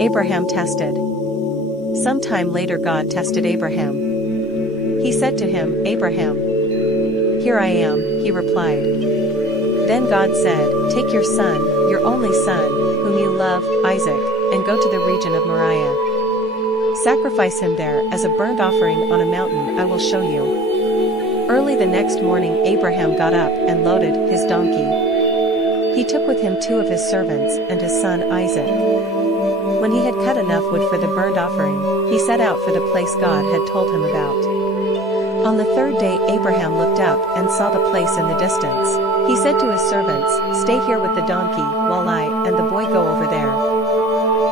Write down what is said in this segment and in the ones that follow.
Abraham tested. Some time later God tested Abraham. He said to him, "Abraham." "Here I am," he replied. Then God said, "Take your son, your only son, whom you love, Isaac, and go to the region of Moriah. Sacrifice him there as a burnt offering on a mountain I will show you." Early the next morning Abraham got up and loaded his donkey. He took with him 2 of his servants and his son Isaac. When he had cut enough wood for the burnt offering, he set out for the place God had told him about. On the 3rd day Abraham looked up and saw the place in the distance. He said to his servants, "Stay here with the donkey, while I and the boy go over there.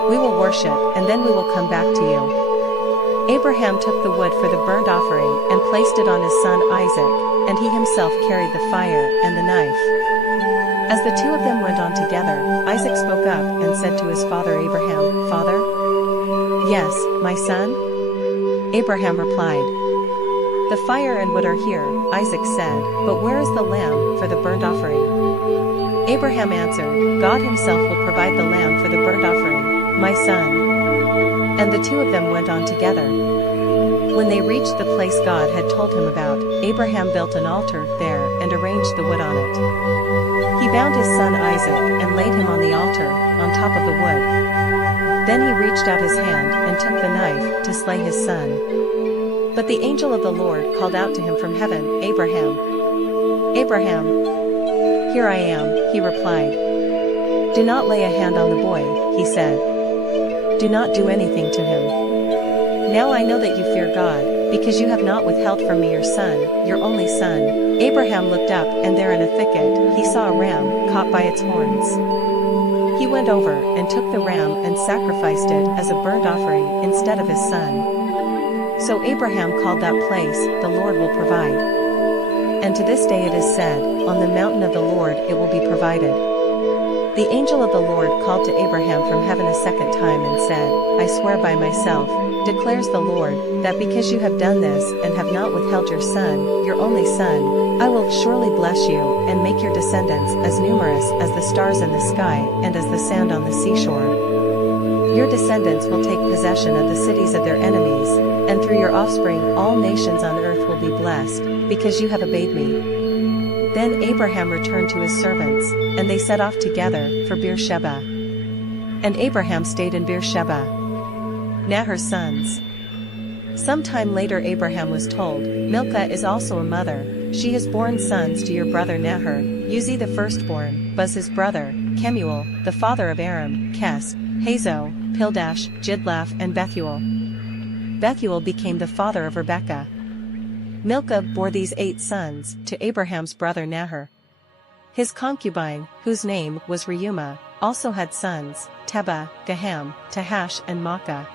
We will worship, and then we will come back to you." Abraham took the wood for the burnt offering and placed it on his son Isaac, and he himself carried the fire and the knife. As the 2 of them went on together, Isaac spoke up and said to his father Abraham, "Father?" "Yes, my son?" Abraham replied. "The fire and wood are here," Isaac said, "but where is the lamb for the burnt offering?" Abraham answered, "God himself will provide the lamb for the burnt offering, my son." And the 2 of them went on together. When they reached the place God had told him about, Abraham built an altar there and arranged the wood on it. He bound his son Isaac and laid him on the altar, on top of the wood. Then he reached out his hand and took the knife to slay his son. But the angel of the Lord called out to him from heaven, "Abraham! Abraham!" "Here I am," he replied. "Do not lay a hand on the boy," he said. "Do not do anything to him. Now I know that you fear God, because you have not withheld from me your son, your only son." Abraham looked up, and there in a thicket, he saw a ram caught by its horns. He went over and took the ram and sacrificed it as a burnt offering instead of his son. So Abraham called that place, "The Lord will provide." And to this day it is said, "On the mountain of the Lord it will be provided." The angel of the Lord called to Abraham from heaven a second time and said, "I swear by myself, declares the Lord, that because you have done this and have not withheld your son, your only son, I will surely bless you and make your descendants as numerous as the stars in the sky and as the sand on the seashore. Your descendants will take possession of the cities of their enemies, and through your offspring all nations on earth will be blessed, because you have obeyed me." Then Abraham returned to his servants, and they set off together for Beersheba. And Abraham stayed in Beersheba. Nahor's sons. Some time later Abraham was told, "Milcah is also a mother. She has borne sons to your brother Nahor, Uzi the firstborn, Buz his brother, Kemuel, the father of Aram, Kes, Hazo, Pildash, Jidlaph and Bethuel. Bethuel became the father of Rebekah. Milcah bore these 8 sons to Abraham's brother Nahor. His concubine, whose name was Reumah, also had sons, Tebah, Gaham, Tahash and Maacah.